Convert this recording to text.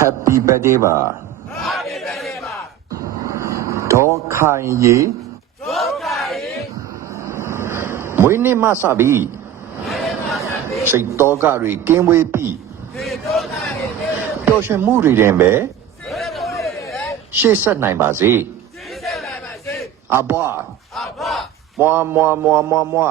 Happy birthday ပါ Happy birthday ပါဒေါ်ခိုင်ရီဒုက္ခရီမွေးနေ့မစပြီစိတ်တော်ကတွေကင်းဝေးပြီဒီဒုက္ခရီနဲ့ပျော်ရွှင်မှုတွေတင်ပဲရှေ့ဆက်နိုင်ပါစေကြီးစက်လာပါစေအဘွားအဘမွာမွာမွာမွာမွာ